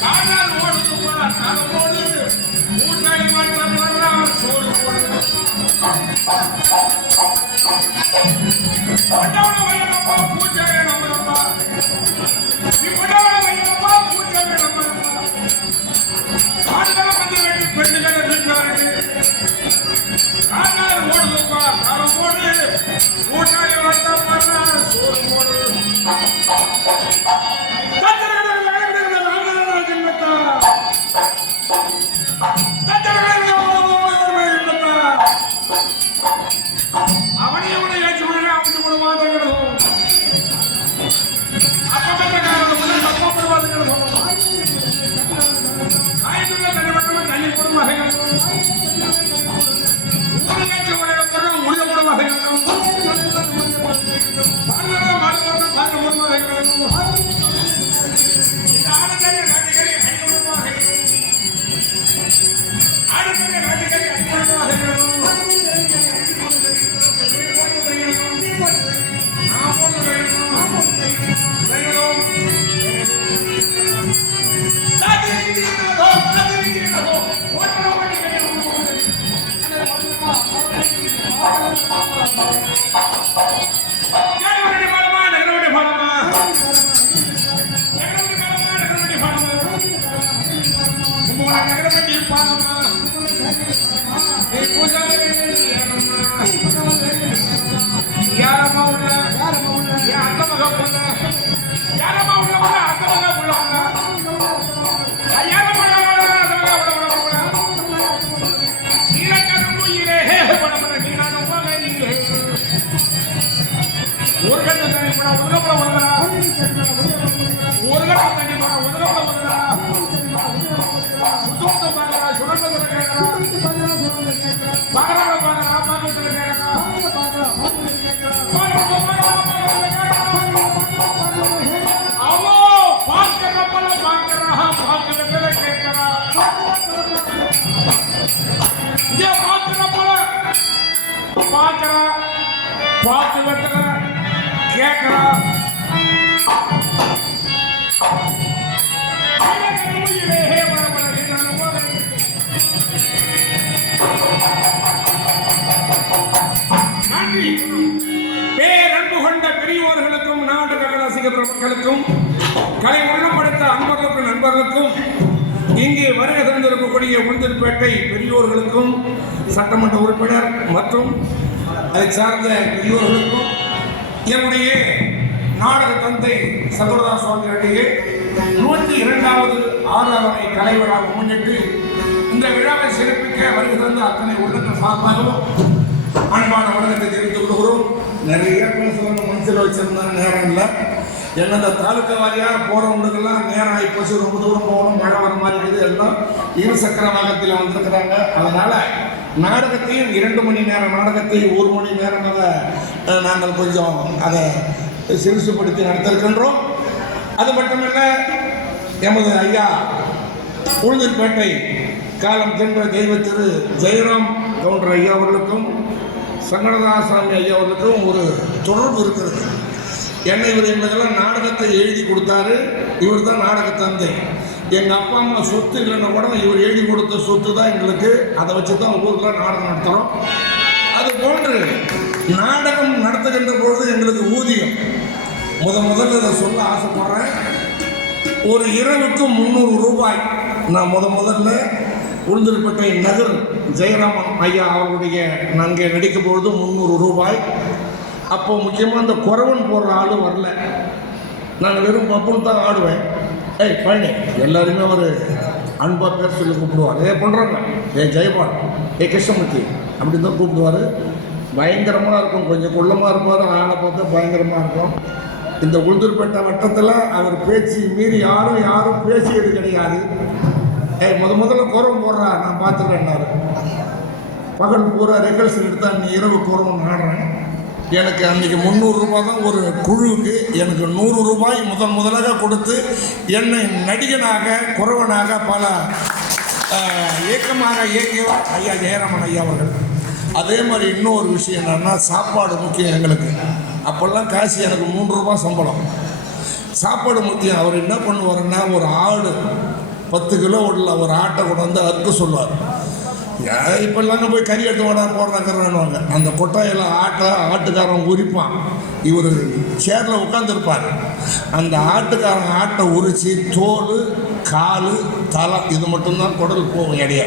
காட்டால் ஓடுக்கு போனார் மூணு நாளைக்கு ஓட்டாடி வந்த பண்ண சோறு போடு பார்த்து வெட்டல நன்றி. பேரன்பு கொண்ட பெரியோர்களுக்கும் நாட்டு ரசிக மக்களுக்கும் கலை உள்ளப்படுத்த அன்பர்களுக்கும் நண்பர்களுக்கும் இங்கே வருகை தந்திருக்கக்கூடிய உளுந்தூர்பேட்டை பெரியோர்களுக்கும் சட்டமன்ற உறுப்பினர் மற்றும் அதை சார்ந்த பெரியோர்களுக்கும் என்னுடைய நாடக தந்தை சகோதரா சுவாமிகளுடைய நூற்றி இரண்டாவது ஆதாரமை கலைவராக முன்னிட்டு இந்த விழாவை சிறப்பிக்க வருகை தந்த அத்தனை உள்ளங்கள் சார்பாகவும் அன்பான வணக்கத்தை தெரிவித்துக் கொள்கிறோம். நிறைய பேசணும் மனசில் வச்சிருந்தாங்க நேரம் இல்லை. என்ன இந்த தாலுக்கா வாரியாக போகிறவங்களுக்கெல்லாம் நேரம் ஆகி போச்சு ரொம்ப தூரம் போகணும் மழை வர மாதிரி இருக்குது. எல்லாம் இரு சக்கர வாகனத்தில் வந்திருக்கிறாங்க. அதனால் நாடகத்தையும் இரண்டு மணி நேரம் நாடகத்தையும் ஒரு மணி நேரம் அதை நாங்கள் கொஞ்சம் அதை சிறுசுப்படுத்தி நடத்திருக்கின்றோம். அது மட்டுமல்ல எமது ஐயா உளுந்தூர்பேட்டை காலம் சென்ற தெய்வ திரு ஜெயராம் கவுண்டர் ஐயா அவர்களுக்கும் சங்கடதாசாமி ஐயா அவர்களுக்கும் ஒரு தொடர்பு இருக்கிறது. என்னை இவர் என்பதெல்லாம் நாடகத்தை எழுதி கொடுத்தாரு. இவர் தான் நாடக தந்தை. எங்கள் அப்பா அம்மா சொத்து இல்லைன்னா கூட இவர் எழுதி கொடுத்த சொத்து தான் எங்களுக்கு. அதை வச்சு தான் ஊருக்கு நாடகம் நடத்துகிறோம் அது போன்று நாடகம் நடத்துகின்ற பொழுது எங்களுக்கு ஊதியம். முத முதல்ல இதை சொல்ல ஆசைப்படுறேன். ஒரு இரவுக்கு முந்நூறு ரூபாய். நான் முத முதல்ல உளுந்தூர்பேட்டை நகர் ஜெயராமன் ஐயா அவருடைய நாங்கள் நடிக்கும் பொழுது முந்நூறு ரூபாய். அப்போ முக்கியமாக இந்த குறவன் போடுற ஆளும் வரல. நான் வெறும் பப்புன்னு தான் ஆடுவேன். ஏய் பழனி எல்லாருமே ஒரு அன்பா பேர் சொல்லி கூப்பிடுவார். ஏ பண்ணுறாங்க ஏ ஜெயபால். ஏ கிருஷ்ணமூர்த்தி. அப்படி தான் கூப்பிடுவார். பயங்கரமாக இருக்கும். கொஞ்சம் குள்ளமாக இருப்பார். ஆளை பார்த்தா பயங்கரமாக இருக்கும். இந்த உளுந்தூர்பேட்டை வட்டத்தில் அவர் பேச்சு மீறி யாரும் யாரும் பேசியது கிடையாது. ஏய் முத முதல்ல குரம் போடுறா. நான் பார்த்துக்கிறேன்னாரு பகல் பூரா ரெகல்சல் எடுத்தா நீ இரவு குரம் ஆடுறேன். எனக்கு அன்றைக்கி முந்நூறுரூபா தான் ஒரு குழுவுக்கு எனக்கு நூறு ரூபாய் முதன் முதலாக கொடுத்து என்னை நடிகனாக குறவனாக பல இயக்கமாக இயக்கியவர் ஐயா ஜெயராமன் ஐயா அவர்கள். அதே மாதிரி இன்னொரு விஷயம் என்னென்னா சாப்பாடு முக்கியம் எங்களுக்கு. அப்போல்லாம் காசு எனக்கு மூன்று ரூபா சம்பளம். சாப்பாடு முக்கியம். அவர் என்ன பண்ணுவாருன்னா ஒரு ஆடு பத்து கிலோ உள்ள ஒரு ஆட்டை கொண்டு வந்து அறுக்க சொல்லுவார். இப்போல்லாம் போய் கறி எடுத்து ஓடா போடுறாங்கிறானுவாங்க அந்த கொட்டாயில் ஆட்டை ஆட்டுக்காரன் உரிப்பான். இவர் சேரில் உட்காந்துருப்பார் அந்த ஆட்டுக்காரன் ஆட்டை உரித்து தோல் கால் தலை இது மட்டும்தான் குடல் போகும் இடைய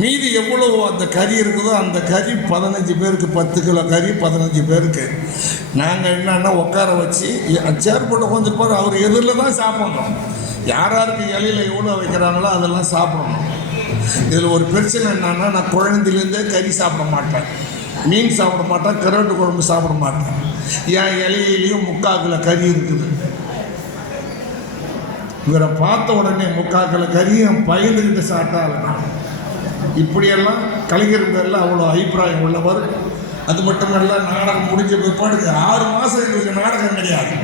மீதி எவ்வளோ அந்த கறி இருக்குதோ அந்த கறி பதினஞ்சு பேருக்கு பத்து கிலோ கறி பதினஞ்சு பேருக்கு. நாங்கள் என்னென்னா உட்கார வச்சு சேர் போட்டு உட்காந்துருப்பார் அவர் எதிரில் தான் சாப்பிட்ணும். யார் யாருக்கு இலையில எவ்வளோ வைக்கிறாங்களோ அதெல்லாம் சாப்பிடணும். இதில் ஒரு பிரச்சனை என்னன்னா நான் குழந்தையிலேருந்தே கறி சாப்பிட மாட்டேன். மீன் சாப்பிட மாட்டேன் கருவாட்டு குழம்பு சாப்பிட மாட்டேன். என் இலையிலையும் முக்காக்கில் கறி இருக்குது. இவரை பார்த்த உடனே முக்காக்கில் கறியும் பயந்துக்கிட்டு சாப்பிட்டாரு நான். இப்படியெல்லாம் கலைஞர் பேரில் அவ்வளோ அபிப்பிராயம் உள்ளவர். அது மட்டுமல்ல நாடகம் முடிஞ்ச பிற்பாடு ஆறு மாதம் எங்களுக்கு நாடகம் கிடையாது.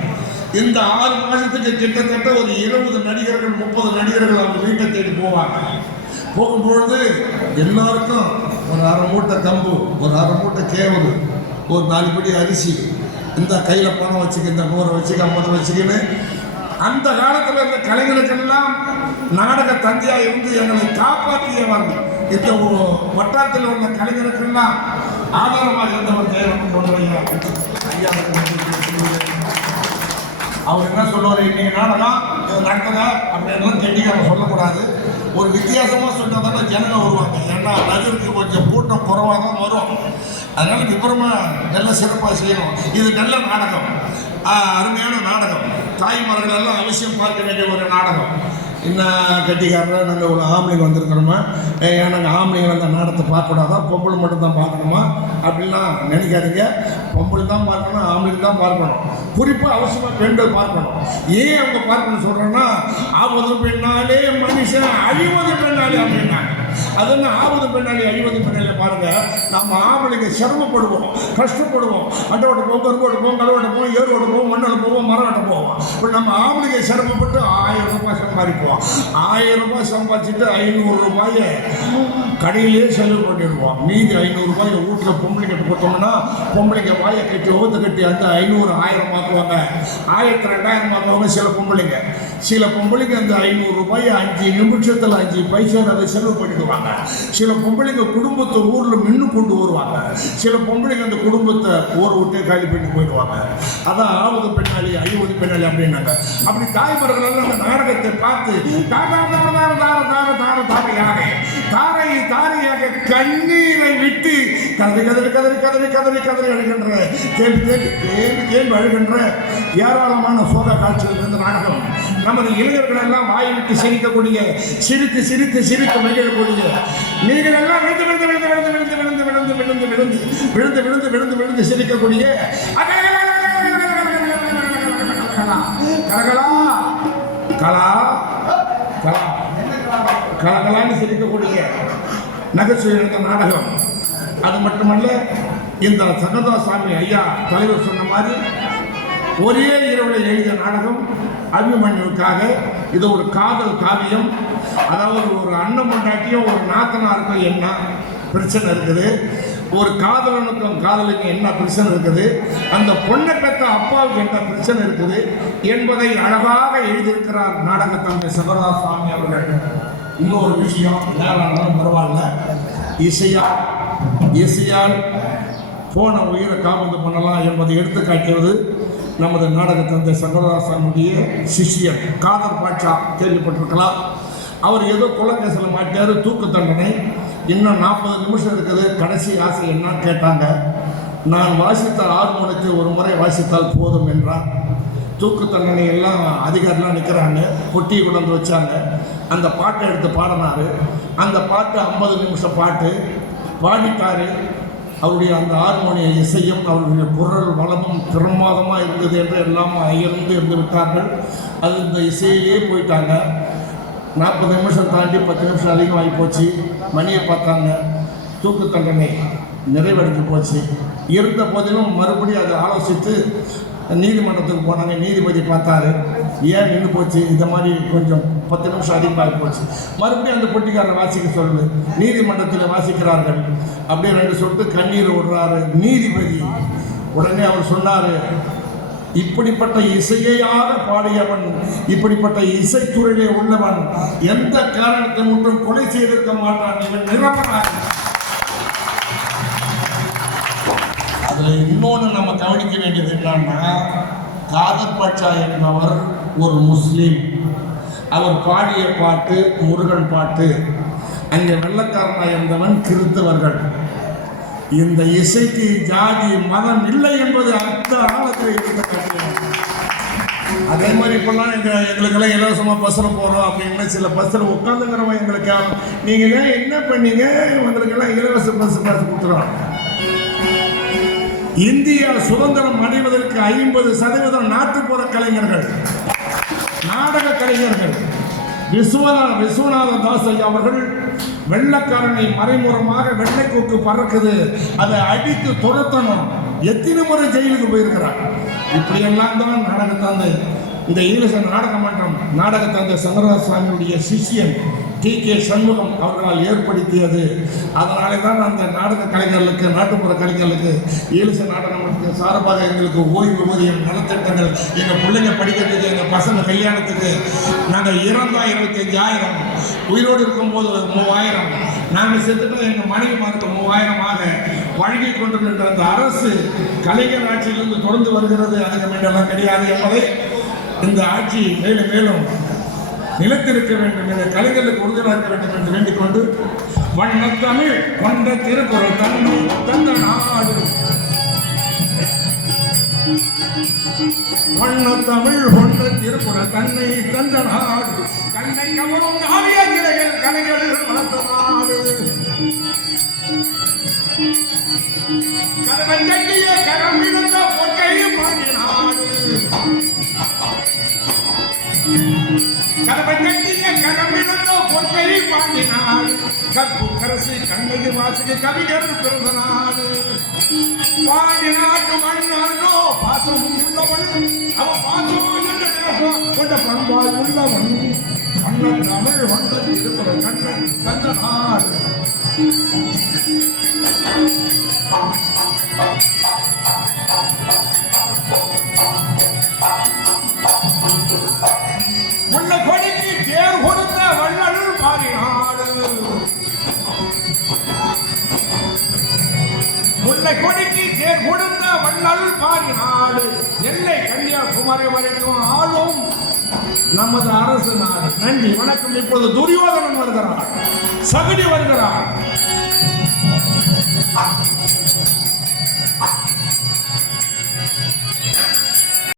இந்த ஆறு மாதத்துக்கு கிட்டத்தட்ட ஒரு இருபது நடிகர்கள் முப்பது நடிகர்கள் அவங்க வீட்டை தேடி போவாங்க. போகும்பொழுது எல்லாருக்கும் ஒரு அரை மூட்டை கம்பு ஒரு அரை மூட்டை கேவரு ஒரு நாலு படி அரிசி இந்த கையில் பணம் வச்சுக்க இந்த நூறை வச்சுக்க ஐம்பது வச்சுக்கின்னு. அந்த காலத்தில் இருந்த கலைஞர்களுக்கெல்லாம் நாடக தந்தையாக இருந்து எங்களை காப்பாற்றியவர்கள். இந்த ஒரு வட்டாரத்தில் உள்ள கலைஞருக்கெல்லாம் ஆதாரமாக இருந்தவர் ஜெயலலிதா ஐயா அவர் என்ன சொல்லுவார் இன்னைக்கு நாடகம் இது நடக்குத அப்படின்லாம் கெட்டிக்காரன் சொல்லக்கூடாது. ஒரு வித்தியாசமாக சொன்னால் தானே ஜனங்க வருவாங்க. ஏன்னா நகருக்கு கொஞ்சம் கூட்டம் குறைவாக தான் வரும். அதனால் விபரமாக நல்ல சிறப்பாக செய்யணும். இது நல்ல நாடகம். அருமையான நாடகம். தாய்மார்கள் எல்லாம் அவசியம் பார்க்க வேண்டிய ஒரு நாடகம். என்ன கட்டிக்காரர் நாங்கள் ஒரு ஆம்பளைங்க வந்திருக்கிறோமா? ஏன் நாங்கள் ஆம்பளைங்க அந்த நாடத்தை பார்க்கக்கூடாதா? பொம்பளை மட்டும் தான் பார்க்கணுமா? அப்படிலாம் நினைக்காதீங்க. பொம்பளை தான் பார்க்கணும் ஆம்பளை தான் பார்க்கணும். குறிப்பாக அவசியமாக பெண்கள் பார்க்கணும். ஏன் அவங்க பார்க்கணும்னு சொல்கிறோன்னா ஆவது பெண்ணாலே மனுஷன் அழிவது பெண்ணாலே அப்படின்னா அது ஆவது பெண்ணாலே அழிவது பெண்ணாலே பாருங்க. நம்ம ஆம்பளைங்க சிரமப்படுவோம் கஷ்டப்படுவோம். அண்டோட போவோம் கருவோட போவோம் கலவோட போவோம் ஏரோட போவோம் மண்ணோட போவோம் மரம் போவோம். இப்போ நம்ம ஆம்பளைங்க சிரமப்பட்டு ஆயிரம் ரூபாய் சம்பாதிப்போம். ஆயிரம் ரூபாய் சம்பாதிச்சுட்டு ஐநூறு ரூபாயை கடையிலே செலவு பண்ணிடுவோம் மீதி ஐநூறுரூவா ரூபாயை வீட்டில் பொம்பளைங்கிட்ட கொடுத்தோம்னா பொம்பளைங்க வாயை கட்டி ஊத்த கட்டி அந்த ஐநூறு ஆயிரம் மாற்றுவாங்க ஆயிரத்தி ரெண்டாயிரம் மாற்றுவாங்க சில பொம்பளைங்க. சில பொம்பளைங்க அந்த ஐநூறு ரூபாய் அஞ்சு நிமிஷத்தில் அஞ்சு பைசா அதை செலவு பண்ணிடுவாங்க. சில பொம்பளைங்க குடும்பத்தை ஊரில் மின்னு கொண்டு வருவாங்க. சில பொம்பளைங்க அந்த குடும்பத்தை ஊரை விட்டே காலி பண்ணி போயிடுவாங்க. அதான் ஆவது பெண்ணாளி ஐவது பெண்ணாளி அப்படின்னாங்க. அப்படி தாய்மார்கள் அந்த நாடகத்தை பார்த்து தாரா தார தார தார தார தார தாரையாக தாரை காரியாக கண்ணீரை விட்டு கதறி கதறி கதறி கதறி கதறி கதறி அழுகின்ற கேள்வி கேள்வி கேள்வி கேள்வி அழுகின்ற ஏராளமான சோக காட்சிகள் இருந்த நாடகம் நமது இளைஞர்கள் எல்லாம் வாய் விட்டு சிரிக்கக்கூடிய சிரித்து சிரித்து சிரித்து மகிழக்கூடிய நீங்கள் எல்லாம் விழுந்து விழுந்து விழுந்து விழுந்து விழுந்து விழுந்து விழுந்து விழுந்து விழுந்து விழுந்து விழுந்து விழுந்து சிரிக்கக்கூடிய கலகலா கலா கலா கலகலான்னு சிரிக்கக்கூடிய நகைச்சுவை இருந்த நாடகம். அது மட்டுமல்ல இந்த சகதாசாமி ஐயா தலைவர் சொன்ன மாதிரி ஒரே இரவில் எழுதிய நாடகம். அபிமன்யுக்காக இது ஒரு காதல் காவியம். அதாவது ஒரு அண்ணன் பொண்டாட்டியும் ஒரு நாத்தனாருக்கும் என்ன பிரச்சனை இருக்குது? ஒரு காதலனுக்கும் காதலுக்கும் என்ன பிரச்சனை இருக்குது? அந்த பொண்ணை பெற்ற அப்பாவுக்கு என்ன பிரச்சனை இருக்குது? என்பதை அழகாக எழுதியிருக்கிறார் நாடக தந்தை சிவராசாமி அவர்கள். இன்னொரு விஷயம் யாராலும் பரவாயில்ல. இசையா இசையால் போன உயிரை காபந்து பண்ணலாம் என்பதை எடுத்து காட்டுவது நமது நாடக தந்தை சங்கரதாசனுடைய சிஷியர் காதர் பாட்சா கேள்விப்பட்டிருக்கலாம். அவர் ஏதோ கொலைக்கேசில் மாட்டார் தூக்கு தண்டனை. இன்னும் நாற்பது நிமிஷம் இருக்குது கடைசி ஆசை என்ன கேட்டாங்க. நான் வாசித்தால் ஆறு மணிக்கு ஒரு முறை வாசித்தால் போதும் என்றார் தூக்கு தண்டனை எல்லாம் அதிகாரிலாம் நிற்கிறாங்க பொட்டி கொண்டு வந்து வச்சாங்க. அந்த பாட்டை எடுத்து பாடினார். அந்த பாட்டு ஐம்பது நிமிஷம் பாட்டு. பாடிட்டார். அவருடைய அந்த ஆர்மோனிய இசையும் அவருடைய குரல் வளமும் பிரமாதமாக இருந்தது என்று எல்லாம் அயர்ந்து இருந்து விட்டார்கள். அது இந்த இசையிலே போயிட்டாங்க. நாற்பது நிமிஷம் தாண்டி பத்து நிமிஷம் அதிகமாகி போச்சு. மணியை பார்த்தாங்க. தூக்கு தண்டனை நிறைவடைஞ்சு போச்சு. இருந்த போதிலும் மறுபடியும் அதை ஆலோசித்து நீதிமன்றத்துக்கு போனாங்க. நீதிபதி பார்த்தாரு. ஏன் நின்று போச்சு? இந்த மாதிரி கொஞ்சம் பத்து நிமிஷம் அதிகமாகி போச்சு. மறுபடியும் அந்த பொட்டிக்காரரை வாசிக்க சொல்லு நீதிமன்றத்தில் வாசிக்கிறார்கள். அப்படியே ரெண்டு சொட்டு கண்ணீர் விடுறாரு நீதிபதி. உடனே அவர் சொன்னார் இப்படிப்பட்ட இசையாக பாடியவன் இப்படிப்பட்ட இசைத்துறையிலே உள்ளவன் எந்த காரணத்தை மட்டும் கொலை செய்திருக்க மாட்டான் இவன் நிரப்பனாக அதில் இன்னொன்று நம்ம கவனிக்க வேண்டியது என்னன்னா காதர் பாட்சா என்பவர் ஒரு முஸ்லீம். அவர் பாடிய பாட்டு முருகன் பாட்டு. அங்கே வெள்ளக்காரனாக இருந்தவன் கிறித்தவர்கள். இந்த இசைக்கு ஜாதி மதம் இல்லை என்பது அந்த ஆழத்தில் இருந்த அதே மாதிரி இப்பெல்லாம் எங்கள் எங்களுக்கெல்லாம் இலவசமாக பஸ்ஸில் போகிறோம் அப்படின்னு சில பஸ்ஸில் உட்காந்துங்கிறவங்க எங்களுக்கு நீங்கள் என்ன பண்ணீங்க? உங்களுக்கெல்லாம் இலவச பஸ் பஸ் கொடுத்துறோம் இந்தியா சுதந்திரம் அடைவதற்கு ஐம்பது சதவீதம் நாட்டுப்புற கலைஞர்கள். நாடக கலைஞர்கள் விஸ்வநாத விஸ்வநாத தாஸ் ஐயா அவர்கள் வெள்ளக்காரனை மறைமுகமாக வெள்ளைக்கோக்கு பறக்குது. அதை அடித்து துரத்தணும். எத்தனை முறை ஜெயிலுக்கு போயிருக்கிறார்? இப்படியெல்லாம் தான் நாடகத்தந்தை இந்த ஈழச நாடக மன்றம் நாடகத்தந்தை சங்கரதாஸ் சுவாமியுடைய சிஷ்யன் டி கே சண்முகம் அவர்களால் ஏற்படுத்தியது. அதனாலே தான் அந்த நாடக கலைஞர்களுக்கு நாட்டுப்புற கலைஞர்களுக்கு ஈழச நாடகம் சார்பாக எங்களுக்கு ஓய்வு ஊதியம் நலத்திட்டங்கள் எங்கள் பிள்ளைங்க படிக்கிறதுக்கு எங்கள் பசங்க கல்யாணத்துக்கு நாங்கள் இறந்தா இருபத்தஞ்சாயிரம் உயிரோடு இருக்கும்போது ஒரு மூவாயிரம். நாங்கள் செத்துட்டு எங்கள் மனைவிமாருக்கு மூவாயிரமாக. வழங்கி கொண்டிருக்கின்ற அந்த அரசு கலைஞர் ஆட்சியிலிருந்து தொடர்ந்து வருகிறது. அதுக்கு மீண்டெல்லாம் கிடையாது என்பதை இந்த ஆட்சி மேலும் மேலும் நிலத்திருக்க வேண்டும். என்ற கலைஞர்களுக்கு உறுதியாக இருக்க வேண்டும் என்று வேண்டிக் கொண்டு வண்ணத்தமிழ் கொண்ட திருக்குறள் தன்னை தந்த நாடு. வண்ணத்தமிழ் கொண்ட திருப்புற தன்னை தந்த நாடு. தன்னை கவரும் காவிய கிளைகள் கலைகள் வளர்த்த நாடு. கலவன் கட்டிய கரம் இழந்த பொற்கையும் பாடினாடு கலவன் கட்டிய கரம் இழந்த பாடி நாடு. கற்பு கரசி கண்ணகி வாசிக்கு கவிஞர் பிறந்த நாடு. பாடி நாடு இருக்கிற கண்ணன் தந்த நாடு கொடிக்கு தேர் கொடுத்த வள்ளல் மாறினாடு முல்லை கொடிக்கு தேர் கொடுத்த வள்ளல் மாறினாடு எல்லை கன்னியாகுமரி வரைக்கும் ஆளும் நமது அரசு நன்றி. வணக்கம். இப்போது துரியோதனன் வருகிறார். சகுனி வருகிறார்.